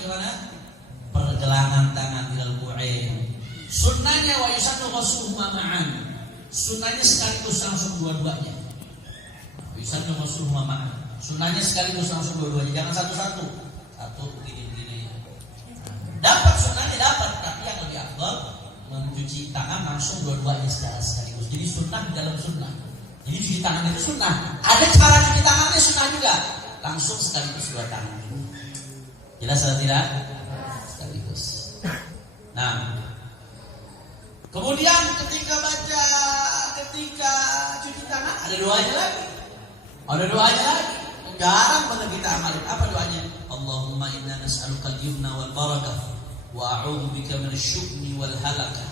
bagaimana? Pergelangan tangan ilal ku'ain. Sunnahnya wa yusannu ghusluhuma ma'an. Sunnahnya sekaligus langsung dua-duanya. Yusannu ghusluhuma ma'an. Sunnahnya sekaligus langsung dua-duanya, jangan satu-satu. Satu begini-begini. Dapat sunnahnya dapat, tapi yang lebih afdal mencuci tangan langsung dua-duanya secara sekaligus. Jadi sunnah dalam sunnah. Jadi cuci tangan itu sunnah. Ada cara cuci tangannya sunnah juga. Langsung sekaligus dua tangan. Jelas atau tidak? Sekaligus. Nah, kemudian ketika cuci tangan ada doanya lagi. Ada doanya lagi. Jarang banget kita amalin. Apa doanya? Allahumma inna nas'aluka al-yumna wal barakah wa a'udzu bika minasyu'ni wal halakah.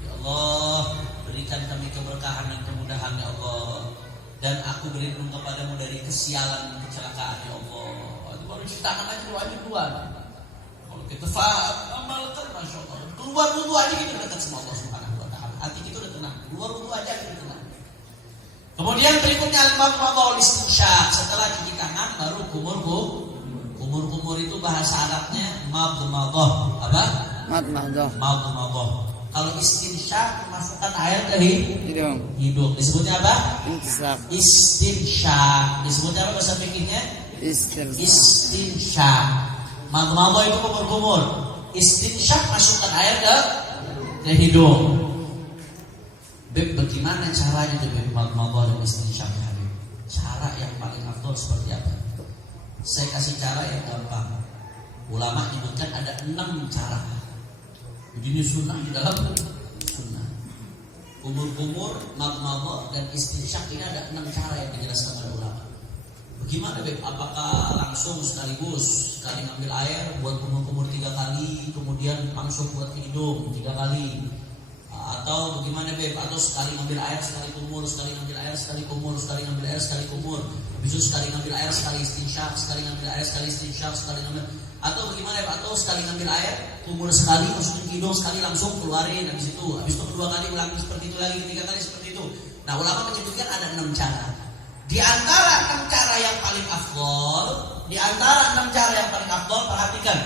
Ya Allah, berikan kami keberkahan dan kemudahan ya Allah. Dan aku berlindung kepadamu dari kesialan dan kecelakaan ya Allah. Itu baru cuci tangan aja doanya dua. Kalau kita amalkan, masya Allah, keluar wudu aja kita dekat sama Allah Subhanahu wa taala. Hati kita udah tenang. Keluar wudu aja kita tenang. Kemudian berikutnya al-madmadah wal-istinsyaq. Setelah cuci tangan baru kumur itu bahasa Arabnya madmadah. Apa? Madmadah. Kalau istinsyaq masukkan air ke hidung. Disebutnya apa? Istinsyaq. Disebutnya apa bahasa fikihnya? Istinsyaq. Madmadah itu kumur. Istinsyaq masukkan air ke hidung. Beb, bagaimana caranya tuh Beb madmadah dan istinsyaq Habib? Cara yang paling afdal seperti apa? Saya kasih cara yang gampang. Ulama menyebutkan ada 6 cara. Jadi ini sunnah di dalam sunnah. Kumur, madmadah dan istinsyaq ini ada 6 cara yang dijelaskan oleh ulama. Bagaimana Beb? Apakah langsung sekaligus sekali ngambil air buat kumur 3 kali, kemudian langsung buat ke hidung 3 kali? Atau bagaimana Beb? Atau sekali ngambil air sekali kumur, sekali ngambil air sekali kumur, sekali ngambil air sekali kumur, habis itu sekali ngambil air sekali istinsyaq, sekali ngambil air sekali istinsyaq, sekali ngambil. Atau bagaimana Beb? Atau sekali ngambil air kumur sekali, masukin ke hidung sekali langsung keluarin, habis itu kedua kali ulang seperti itu lagi, 3 kali seperti itu. Nah, ulama menyebutkan ada 6 cara. Di antara 6 cara yang paling afdal, perhatikan,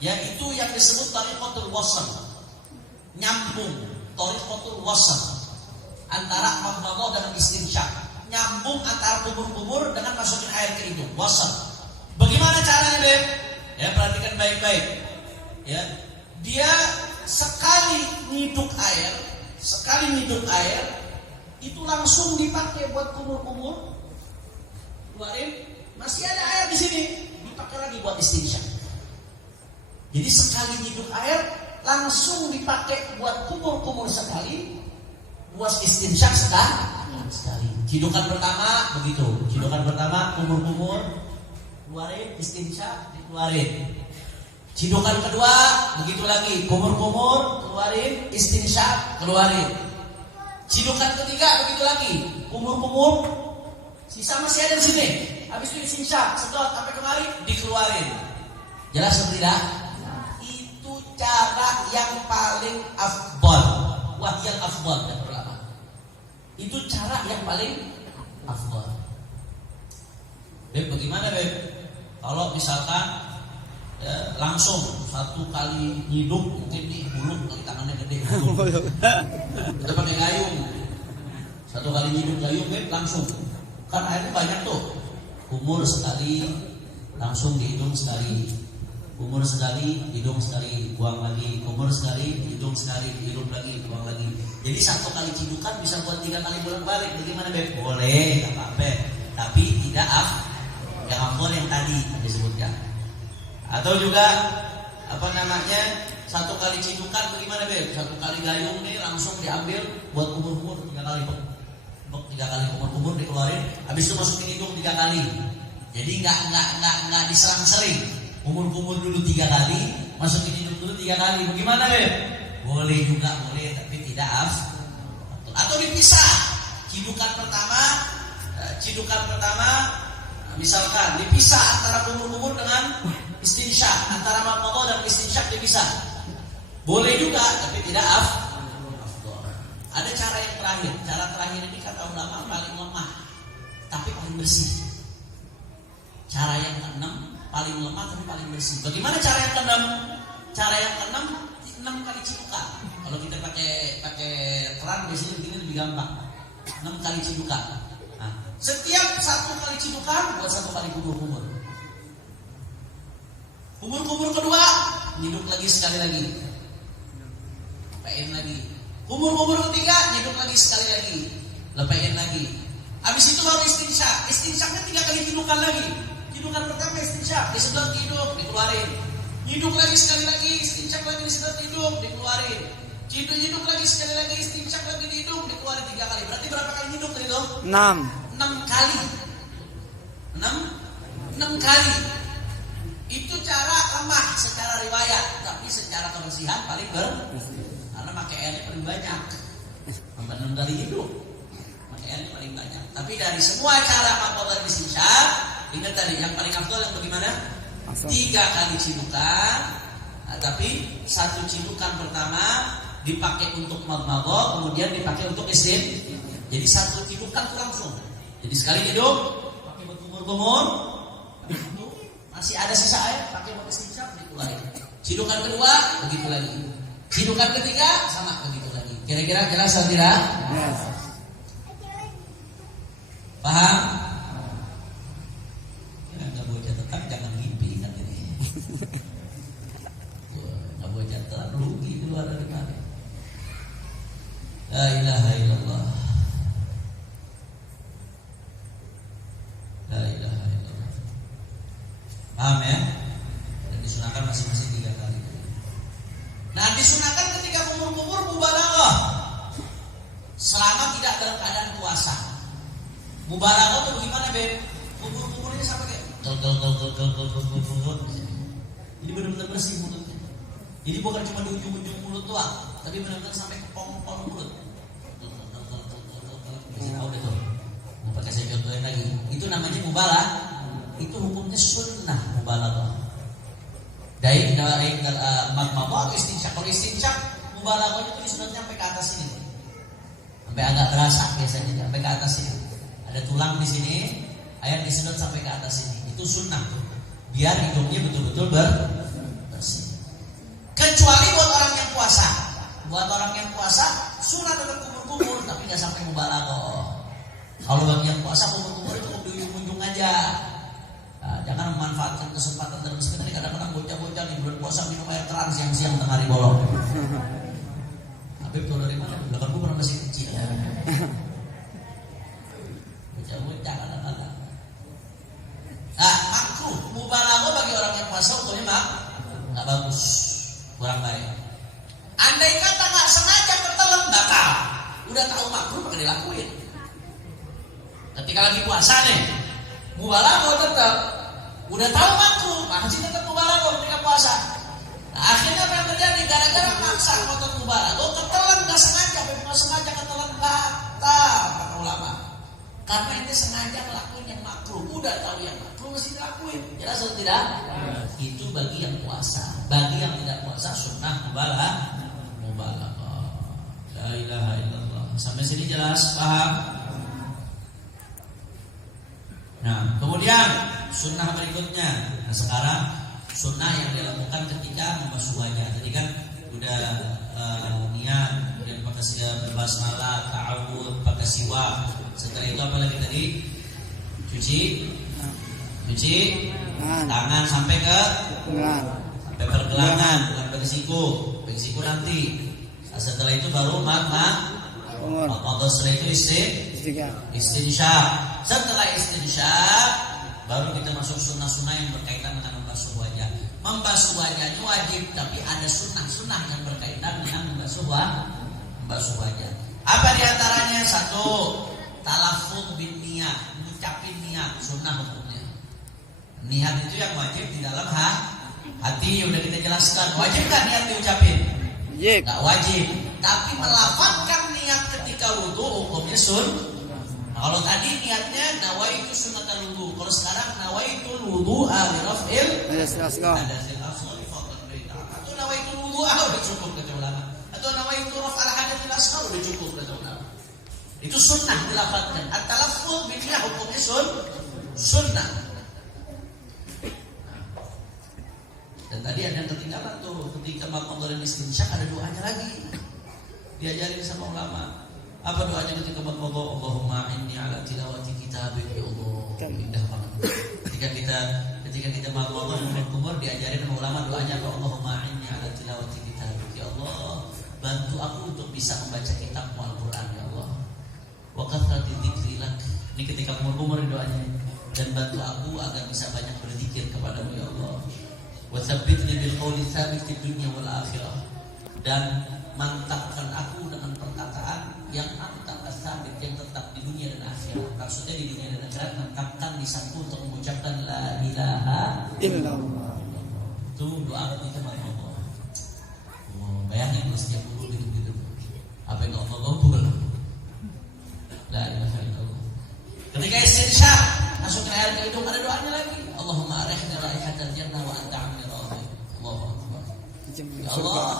yaitu yang disebut tariqatul wasl. Nyambung. Tariqatul wasl antara madmadah dan istinsyaq, nyambung antara kumur-kumur dengan masukin air ke hidung, wasl. Bagaimana caranya Beb? Ya, perhatikan baik-baik. Ya, dia sekali ngiduk air itu langsung dipakai buat kumur-kumur. Keluarin, masih ada air di sini, dipakai lagi buat istinsyaq. Jadi sekali ngiduk air langsung dipakai buat kumur-kumur sekali, buat istinsyaq sekali. Cidukan pertama begitu. Cidukan pertama kumur-kumur, keluarin, istinsyaq, dikeluarin. Cidukan kedua begitu lagi, kumur-kumur, keluarin, istinsyaq, keluarin. Cidukan ketiga begitu lagi, kumur-kumur, sisa masih ada di sini. Habis itu istinsyaq, sedot sampai kemari, dikeluarin. Jelas atau tidak? Cara yang paling afdal, wahyal afdal dan ulama. Itu cara yang paling afdal. Beb, bagaimana Beb? Kalau misalkan langsung 1 kali hidup, mungkin nih buluk, kali tangannya gede, kita pakai gayung. 1 kali hidup gayung Beb, langsung. Kan airnya banyak tuh. Kumur sekali, langsung di hidung sekali. Kumur sekali, hidung sekali, buang lagi. Kumur sekali, hidung sekali, hidup lagi, buang lagi. Jadi 1 kali cidukan bisa buat 3 kali bolak-balik. Bagaimana Beb? Boleh, tak apa-apa. Tapi tidak yang afdal yang tadi disebutkan. Atau juga 1 kali cidukan bagaimana Beb? 1 kali gayung nih langsung diambil buat kumur-kumur 3 kali. 3 kali kumur-kumur dikeluarin, habis itu masukin hidung 3 kali. Jadi nggak diserang-sering. Kumur-kumur dulu 3 kali, masukin hidung dulu 3 kali. Bagaimana Beb? Boleh juga, boleh, tapi tidak afdal. Atau dipisah. Cidukan pertama misalkan dipisah antara kumur-kumur dengan istinsyaq, antara madmadah dan istinsyaq dipisah. Boleh juga, tapi tidak afdal. Ada cara yang terakhir. Cara terakhir ini kata ulama paling lemah, tapi paling bersih. Cara yang keenam paling lemah tapi paling bersih. Bagaimana cara yang keenam? Cara yang keenam 6 kali cidukan. Kalau kita pakai keran biasanya begini lebih gampang. 6 kali cidukan. Nah, setiap 1 kali cidukan buat 1 kali kumur-kumur. Kumur-kumur kedua, nyiduk lagi sekali lagi. Lepein lagi. Kumur-kumur ketiga, nyiduk lagi sekali lagi. Lepein lagi. Habis itu baru istinsyak. Istinsyaknya 3 kali cidukan lagi. Cidukan pertama istinsyak, disedot hidup, dikeluarin. Hidup lagi sekali lagi, istinsyak lagi disedot hidup, dikeluarin. Hidup lagi sekali lagi, istinsyak lagi hidup, dikeluarin 3 kali. Berarti berapa kali hidup tadi tuh? 6 kali. 6 kali. Itu cara lemah secara riwayat, tapi secara kebersihan paling karena pakai airnya paling banyak. 6 kali hidup. Pakai airnya paling banyak. Tapi dari semua cara maqabar istinsyak, ingat tadi yang paling afdal yang bagaimana? 3 kali cidukan, tapi 1 cidukan pertama dipakai untuk madmadah, kemudian dipakai untuk istin. Jadi 1 cidukan itu langsung. Jadi sekali hidup, pakai berkumur-kumur, masih ada sisa air, pakai buat istinsyak, dikeluarin. Cidukan kedua, begitu lagi. Cidukan ketiga, sama begitu lagi. Kira-kira jelas atau tidak? Yes. Paham? Nggak boleh catatan, jangan mimpi kan ini. Nggak boleh catatan, rugi keluar dari mana? La ilaha illallah. La ilaha illallah. Paham ya? Dan disunahkan masing-masing 3 kali. Nah, disunahkan ketika kumur-kumur mubalaghah. Selama tidak dalam keadaan puasa. Mubalaghah itu bagaimana, Beb? Kumur-kumurnya sampai kayak jadi benar-benar bersih mulutnya. Jadi bukan cuma di ujung-ujung mulut doang, tapi benar-benar sampai ke pong-pong mulut. Bisa tahu deh tuh. Mau pakai saya contohin lagi. Itu namanya mubalah. Itu hukumnya sunnah mubalaghah. Dari madmadah istinsyak. Kalau istinsyak mubalaghah itu disunatnya sampai ke atas sini. Sampai agak terasa biasanya sampai ke atas sini. Ada tulang di sini, air disedot sampai ke atas sini. Itu sunnah tuh. Biar hidungnya betul-betul bersih. Kecuali buat orang yang puasa. Buat orang yang puasa sunnah tetap kumur-kumur tapi nggak sampai mubalaghah. Kalau bagi yang puasa kumur-kumur itu di ujung-ujung aja. Nah, jangan memanfaatkan kesempatan dalam sekitar ini. Kadang-kadang bocah-bocah di bulan puasa minum air keran siang-siang tengah hari bolong. Habib tahu dari mana? Belakang gue pernah masih kecil. Bocah-bocah kadang-kadang. Nah, makruh mubalaghah bagi orang yang puasa hukumnya nggak bagus, kurang baik. Andai kata nggak sengaja ketelan batal, udah tahu makruh maka dilakuin. Ketika lagi puasa nih, mubalaghah tetap, udah tahu makruh, masih tetap mubalaghah ketika puasa. Nah, akhirnya apa yang terjadi? Gara-gara maksa ngotot mubalaghah, ketelan nggak sengaja ketelan batal, kata ulama. Karena ini sengaja ngelakuin yang makruh, udah tahu yang makruh masih dilakuin. Jelas atau tidak? Itu bagi yang puasa. Bagi yang tidak puasa sunnah mubalaghah. La ilaha illallah. Sampai sini jelas, paham? Nah, kemudian sunnah berikutnya. Nah, sekarang sunnah yang dilakukan ketika membasuh wajah. Tadi kan udah niat, kemudian pakai berbasmalah, ta'awudz, pakai siwak. Setelah itu apa lagi tadi? Cuci tangan sampai ke pergelangan, bukan pakai siku. Pakai siku nanti. Nah, setelah itu baru setelah itu istinsyak. Setelah istinsyak baru kita masuk sunnah-sunnah yang berkaitan dengan membasuh wajah. Membasuh wajahnya wajib, tapi ada sunnah-sunnah yang berkaitan dengan membasuh wajah. Apa diantaranya? 1, talaffuz bin niyat, ngucapin niat, sunnah hukumnya. Niat itu yang wajib di dalam hati, udah kita jelaskan. Wajib kan niat diucapin? Gak wajib. Tapi melafazkan niat ketika wudu hukumnya Nah, kalau tadi niatnya nawaitu sunnatal wudu. Kalau sekarang nawaitu wudu'a li raf'il hadasil asghar. Atau nawaitu wudu'a udah cukup kata ulama. Atau nawaitu raf'al hadasil asghar udah cukup kata ulama. Itu sunnah dilafazkan. At-talaffuz bil hukumnya sunnah. Dan tadi ada yang ketinggalan tuh, ketika maqamal istinsyaq ada doanya lagi. Diajarin sama ulama. Apa doanya ketika maqamal? Allahumma inni ala tilawati kitabik, ya Allah. Indah banget. Ketika kita maqamal kubur diajarin sama ulama doanya apa? Allahumma inni ala tilawati kitabik, ya Allah. Bantu aku untuk bisa membaca kitab Al-Qur'an, ya Allah. Wa kathrati dzikri lak. Ini ketika kubur doanya. Dan bantu aku agar bisa banyak berzikir kepadamu, ya Allah. Wa tsabbitni bil qawli tsabit fid dunya wal akhirah. Dan mantapkan aku dengan perkataan yang mantap, tsabit, yang tetap di dunia dan akhirat. Maksudnya di dunia dan akhirat mantapkan lisanku untuk mengucapkan la ilaha illallah. Itu doa kita kepada Allah. Bayangin setiap buku gitu. Apa yang Allah kabul? La ilaha illallah. Ketika istinsyaq masuk ke air ke hidung ada doanya lagi. Allahumma arihni raihatal jannah wa anta anni radhi. Allahu akbar. Ya Allah,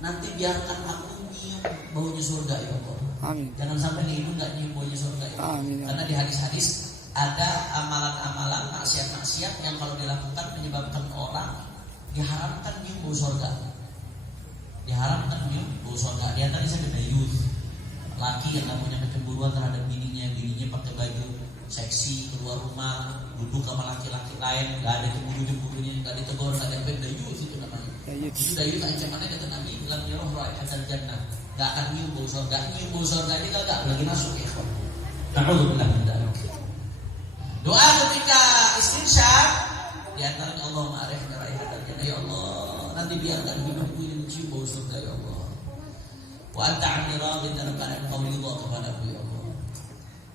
nanti biarkan aku nyium baunya surga, ya Allah. Amin. Jangan sampai di hidung enggak nyium baunya surga, ya Allah. Amin. Karena di hadis-hadis ada amalan-amalan maksiat-maksiat yang kalau dilakukan menyebabkan orang diharamkan nyium bau surga. Diharamkan nyium bau surga. Di antaranya saya dayus. Laki yang punya kecemburuan terhadap bininya pakai baju seksi keluar rumah, duduk sama laki-laki lain, nggak ada cemburu-cemburunya, nggak ditegur, nggak ada dayus itu namanya. Itu dayus ancamannya kata Nabi, bilang ya roh raihatal jannah, nggak akan nyium bau surga. Nyium bau surga ini kagak lagi masuk ya. Alhamdulillah. Doa ketika istinsyaq di antaranya Allahumma arihni raihatal jannah, ya Allah, nanti biarkan hidupku ini mencium bau surga, ya Allah. Wa anta anni radhi, dalam keadaan kau ridha kepadaku, ya Allah.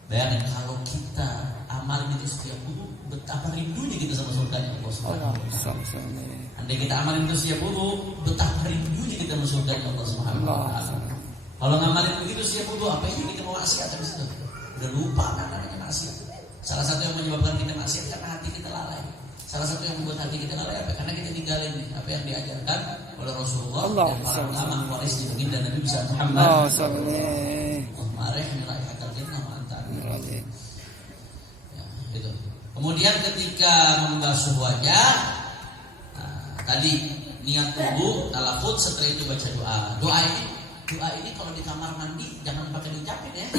Bayangin kalau kita amalin itu setiap wudu, betapa rindunya kita sama surganya Allah Subhanahu wa taala. Andai kita amalin itu setiap wudu, betapa rindunya kita sama surganya Allah Subhanahu wa taala. Kalau ngamalin begitu setiap wudu, apa ini kita mau maksiat habis itu? Udah lupa namanya maksiat. Salah satu yang menyebabkan kita maksiat karena hati kita lalai. Salah satu yang membuat hati kita lalai apa? Karena kita tinggalin apa yang diajarkan oleh Rasulullah dan para ulama Quraisy di baginda Nabi besar Muhammad. Ya, itu. Kemudian ketika membasuh wajah, tadi niat wudu, talafut, setelah itu baca doa. Doa ini kalau di kamar mandi jangan pakai diucapin ya.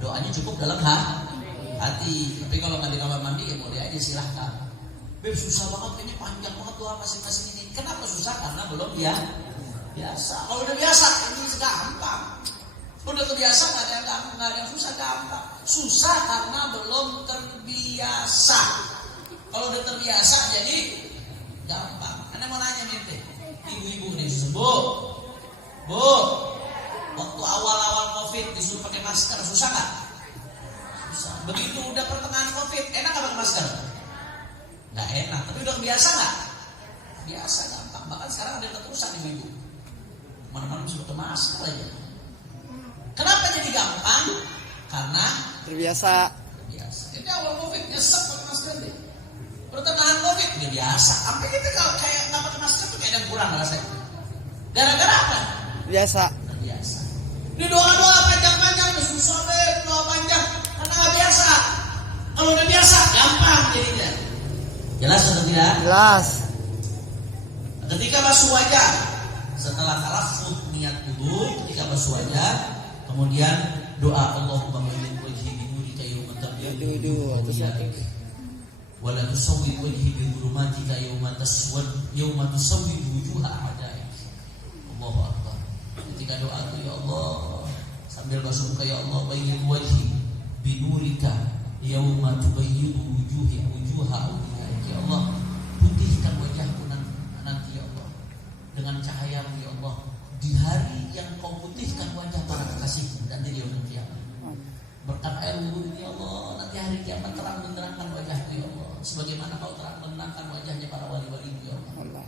Doanya cukup dalam hati. Tapi kalau nggak di kamar mandi ya boleh aja silahkan. Beb susah banget, kayaknya panjang banget doa masing-masing ini. Kenapa susah? Karena belum biasa. Kalau udah biasa ini gampang. Udah terbiasa nggak ada yang gampang, nggak ada yang susah, gampang. Susah karena belum terbiasa. Kalau udah terbiasa jadi gampang. Anda mau nanya nih, ibu-ibu nih sembuh, bu, waktu awal-awal COVID disuruh pakai masker, susah nggak? Susah. Begitu udah pertengahan COVID, enak nggak pakai masker? Nggak enak. Tapi udah biasa nggak? Biasa, gampang. Bahkan sekarang ada keterusan ibu-ibu. Mana-mana bisa pakai masker aja. Kenapa jadi gampang? Karena terbiasa. Ini awal COVID nyesek pakai masker deh. Pertengahan COVID udah biasa. Sampai kita kalau kayak nggak pakai masker tuh kayak ada yang kurang rasanya. Gara-gara apa? Biasa. Terbiasa. Ini doa-doa panjang-panjang udah susah deh, doa panjang karena nggak biasa. Kalau udah biasa gampang jadinya. Jelas atau tidak? Jelas. Ketika basuh wajah, setelah talafut niat wudu, ketika basuh wajah, kemudian doa Allahumma bayyid wajhi bi nurika yawma tabyaddu wa la tusawwid wajhi bi dhulumatika yawma tusawwid wujuha a'daik. Allahu akbar. Ketika doa itu ya Allah sambil basuh muka, ya Allah bayyid wajhi bi nurika yawma tubayyidu wujuha a'daik. Ya Allah, putihkan wajahku nanti ya Allah dengan cahayamu ya Allah, di hari yang kau putihkan wajah para kekasihmu dan di yaumul kiamat. Berkat air wudu ini ya Allah, nanti hari kiamat terang menerangkan wajahku ya Allah, sebagaimana kau terang menerangkan wajahnya para wali-walimu ya Allah.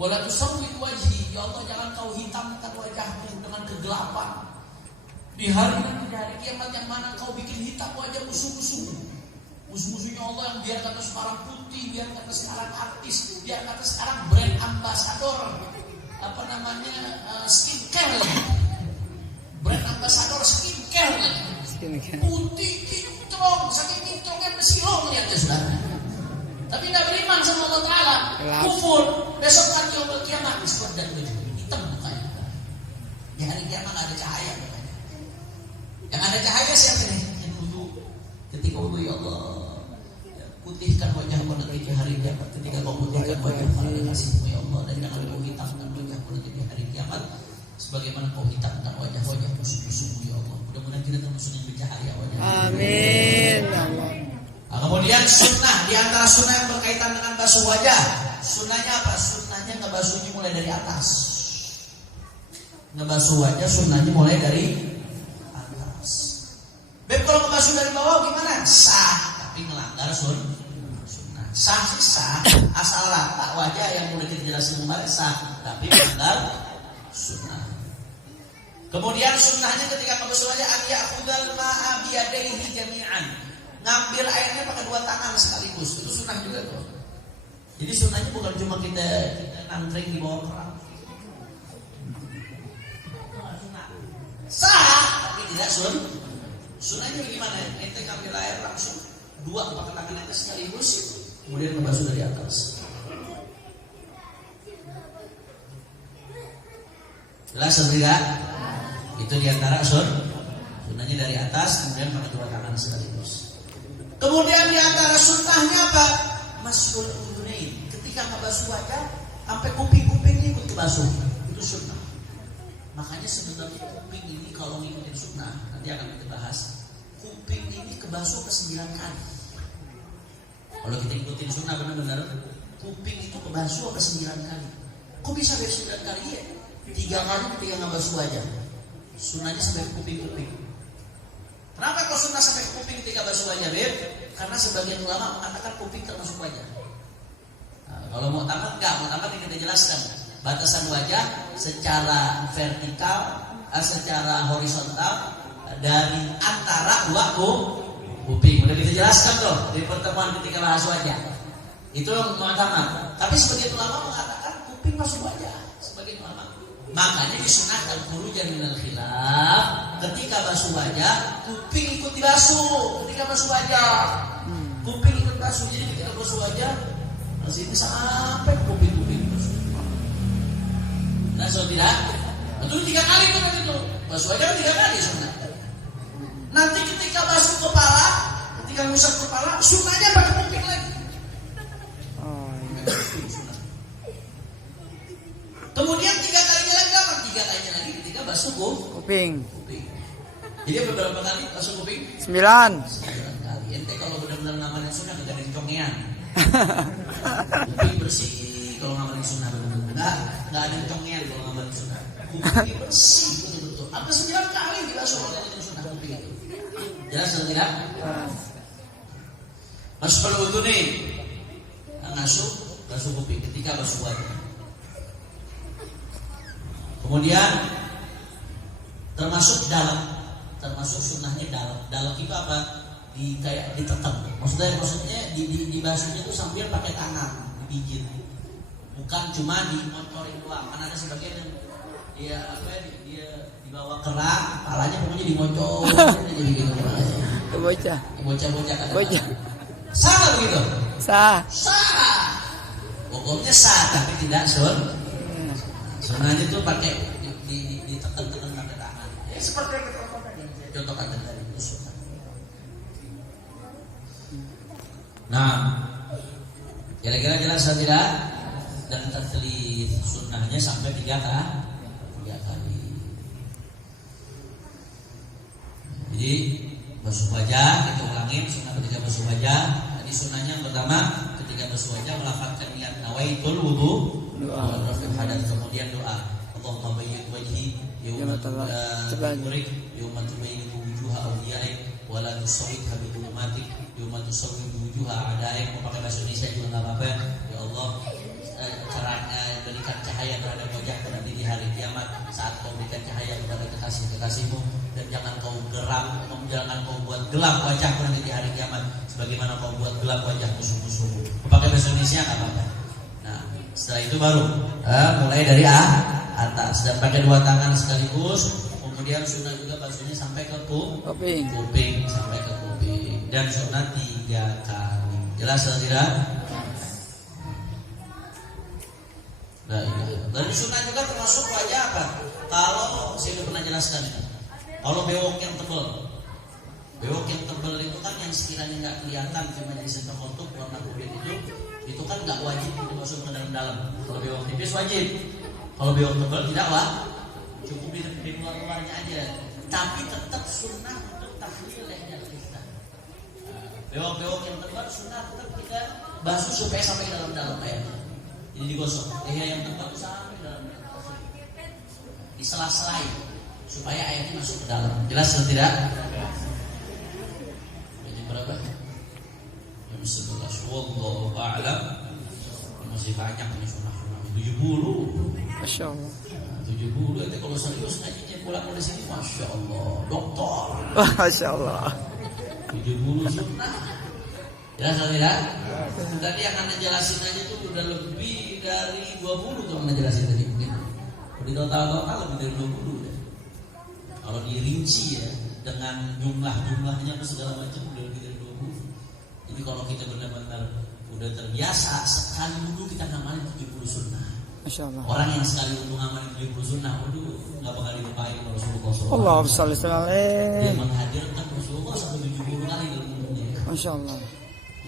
Wala tusawwid wajhi, ya Allah jangan kau hitamkan wajahku dengan kegelapan. Di hari nanti, di hari kiamat yang mana kau bikin hitam wajah musuh-musuhnya Allah yang biar kata sekarang putih, biar kata sekarang artis, biar kata sekarang brand ambassador, apa namanya, skincare lagi. Brand ambassador skincare lagi. Putih kinclong, saking kinclongnya bersilong lihat ya saudara. tapi tidak beriman sama Allah Ta'ala, kufur, besok hari yaumul kiamat iswad dan hitam mukanya. Di hari kiamat nggak ada cahaya mukanya. Yang ada cahaya siapa nih? Yang wudu. Ketika wudu, ya Allah, putihkan wajahmu nanti di hari kiamat. Ketika kau putihkan wajahmu karena kasihmu, ya Allah, dan jangan kau hitamkan wajahmu nanti di hari kiamat sebagaimana kau hitamkan wajah-wajah musuh-musuhmu, ya Allah. Mudah-mudahan kita termasuk yang bercahaya wajah. Amin, ya Allah. Nah, kemudian sunnah, di antara sunnah yang berkaitan dengan basuh wajah, sunnahnya apa? Sunnahnya ngebasuhnya mulai dari atas. Ngebasuh wajah sunnahnya mulai dari atas. Beb, kalau ngebasuh dari bawah gimana? Sah, tapi ngelanggar sunnah. Sah sih sah, asal rata wajah yang mulai kita jelasin kemarin sah, tapi melanggar sunnah. Kemudian sunnahnya ketika ngebasuh wajah, akhudal ma'a biyadaihi jami'an, ngambil airnya pakai dua tangan sekaligus. Itu sunnah juga tuh. Jadi sunnahnya bukan cuma kita nangkring di bawah kerang. Sah, tapi tidak sunnahnya bagaimana? Ente ngambil air langsung dua pakai tangan ente sekaligus, kemudian membasuh dari atas. Jelas tidak? Itu diantara sunnahnya dari atas, kemudian pakai dua tangan sekaligus. Kemudian diantara sunnahnya apa? Masyul udunain. Ketika ngebasuh wajah, sampai kuping-kupingnya ikut dibasuh. Itu sunnah. Makanya sebenarnya kuping ini kalau ngikutin sunnah, nanti akan kita bahas. Kuping ini kebasuh ke 9 kali. Kalau kita ikutin sunnah benar-benar, kuping itu kebasuh ke 9 kali. Kok bisa dari 9 kali ya? 3 kali ketika ngebasuh wajah. Sunnahnya sampai ke kuping-kuping. Kenapa kok sunnah sampai ke kuping ketika basuh wajah, Beb? Karena sebagian ulama mengatakan kuping termasuk wajah. Nah, kalau mau tamat enggak, mau tamat yang kita jelaskan. Batasan wajah secara vertikal, secara horizontal dari antara dua kuping. Udah kita jelaskan tuh di pertemuan ketika bahas wajah. Itu mau tamat. Tapi sebagian ulama mengatakan kuping masuk wajah. Sebagian ulama. Makanya disunahkan khurujan minal khilaf, ketika basuh wajah, kuping ikut dibasuh. Ketika basuh wajah, kuping ikut basuh. Jadi ketika basuh wajah, masih sampai kuping-kuping basuh. Nah, so tidak? Betul 3 kali itu kan itu. Basuh wajah 3 kali sunnah. Nanti ketika basuh kepala, ketika ngusap kepala, sunnahnya pakai kuping lagi. Kemudian 3 kalinya lagi apa? 3 kalinya lagi ketika basuh kuping. Jadi beberapa kali basuh kuping? 9 kali. Ente kalau benar-benar ngamalin sunnah gak ada congean. Kuping bersih kalau ngamalin sunnah benar-benar. Gak ada congean kalau ngamalin sunnah. Kuping bersih betul-betul. Apa 9 kali dibasuh oleh sunnah kuping itu. Jelas atau tidak? Masuk pada wudhu nih. Basuh kuping ketika basuh wajah. Kemudian termasuk sunnahnya dalam itu apa? Kayak ditekan. Maksudnya dibasuhnya itu sambil pakai tangan, dipijit. Bukan cuma dimontorin doang. Karena ada sebagian yang dia dibawa kerang, kepalanya pokoknya dimoncor jadi gitu. Bocah kata. Sah begitu? Sah. Pokoknya sah tapi tidak sunnahnya itu pakai ditekan-tekan pakai tangan. Ya seperti yang kita contohkan tadi itu sunnah. Nah, kira-kira jelas atau tidak? Dan terteliti sunnahnya sampai 3 kali. Jadi basuh wajah kita ulangin sunnah ketika basuh wajah. Tadi sunnahnya yang pertama ketika basuh wajah melafazkan niat nawaitul wudu. Rafil hadas, kemudian doa Allahumma bayyid wajhi yawma tubarik yawma tubayyin wujuha awliyaik wa la tusawwidha bi dhulumatik yawma tusawwid wujuha a'daik. Mau pakai bahasa Indonesia juga enggak apa-apa. Ya Allah, caranya berikan cahaya terhadap wajahku nanti di hari kiamat saat kau berikan cahaya kepada kekasih-kekasihmu, dan jangan kau buat gelap wajahku nanti di hari kiamat sebagaimana kau buat gelap wajah musuh-musuhmu. Mau pakai bahasa Indonesia enggak apa-apa. Setelah itu baru mulai dari atas dan pakai 2 tangan sekaligus. Kemudian sunnah juga basuhnya sampai ke kuping sampai ke kuping, dan sunnah 3 kali. Jelas atau tidak? Nah, iya. Dan sunnah juga termasuk wajah apa? Kalau saya udah pernah jelaskan ini. Kalau bewok yang tebal itu kan yang sekiranya nggak kelihatan cuma jadi sentuh kotuk warna kulit itu kan nggak wajib dimasuk ke dalam. Kalau bewok tipis wajib. Kalau bewok tebal tidak cukup di luarnya aja. Tapi tetap sunnah untuk tahlil leher kita. Bewok yang tebal sunnah tetap kita basuh supaya sampai ke dalam airnya. Jadi digosok leher yang tebal sampai dalam di sela-sela supaya airnya masuk ke dalam. Jelas atau tidak? Jadi berapa? Jam 11. Wallahu a'lam. Masih banyak nih sunnah-sunnah. 70. Masya Allah. 70 itu kalau serius ngajinya pulang dari sini, masya Allah, doktor. Masya Allah. 70 sunnah. Jelas atau tidak? Tadi yang anda jelasin aja tuh udah lebih dari 20 kalau anda jelasin tadi. Di total lebih dari 20 deh. Kalau dirinci ya dengan jumlahnya segala macam udah lebih dari 20. Jadi kalau kita benar-benar udah terbiasa sekali wudhu kita ngamalin 70 sunnah. Masya Allah. Orang yang sekali wudhu ngamalin 70 sunnah wudhu nggak bakal dilupain Rasulullah SAW. Allah sallallahu Dia menghadirkan Rasulullah sampai 70 kali dalam wudhunya. Masya Allah.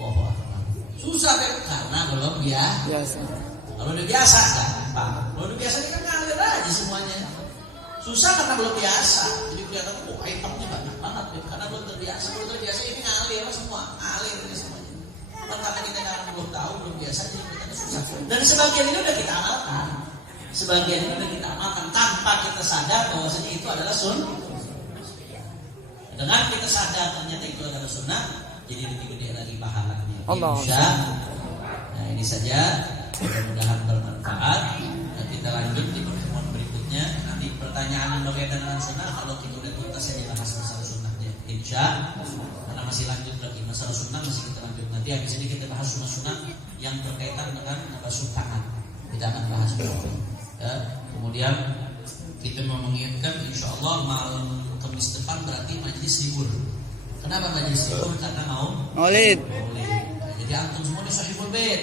Allahu Akbar. Susah kan? Karena belum Biasa. Kalau udah biasa gampang. Kalau udah biasa kan ngalir aja semuanya. Susah karena belum biasa. Jadi kelihatan itemnya banyak banget karena belum terbiasa. Belum terbiasa ini ngalir semua, ngalir ini semuanya. Karena kita sekarang belum tahu, belum biasa jadi kita susah. Dan sebagian ini udah kita amalkan. Sebagian ini udah kita amalkan tanpa kita sadar bahwasanya itu adalah sunnah. Dengan kita sadar ternyata itu adalah sunnah, jadi lebih gede lagi pahalanya. Allah. Nah ini saja. Mudah-mudahan bermanfaat. Dan kita lanjut di pertemuan berikutnya. Nanti pertanyaan yang berkaitan dengan sunnah kalau kita udah tuntas saya bahas masalah sunnahnya. Insya. Karena masih lanjut lagi masalah sunnah masih kita lanjut. Nanti habis ini kita bahas sunnah yang berkaitan dengan basuh tangan. Kita akan bahas dulu. Ya. Kemudian kita mau mengingatkan insya Allah malam Kamis depan berarti majlis libur. Kenapa majlis libur? Karena mau Maulid. Nah, jadi antum semua ini sahibul bait.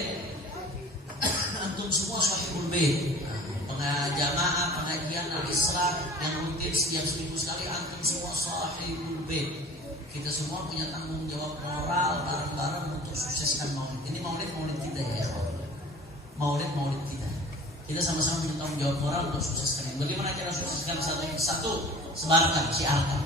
Antum semua sahibul bait. Jamaah pengajian al-Isra yang rutin setiap seminggu sekali antum semua sahibul bait. Kita semua punya tanggung jawab moral bareng-bareng untuk sukseskan maulid. Ini maulid kita ya. Maulid kita. Kita sama-sama punya tanggung jawab moral untuk sukseskan ini. Bagaimana cara sukseskan satu? Sebarkan, siarkan.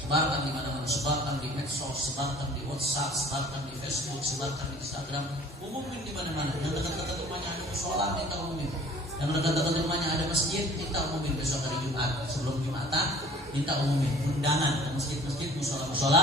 Sebarkan di mana-mana, sebarkan di medsos, sebarkan di WhatsApp, sebarkan di Facebook, sebarkan di Instagram, umumin di mana-mana. Yang dekat-dekat rumahnya ada musola, minta umumin. Yang dekat-dekat rumahnya ada masjid, minta umumin besok hari Jumat sebelum Jumatan, minta umumin undangan ke masjid-masjid, musola-musola.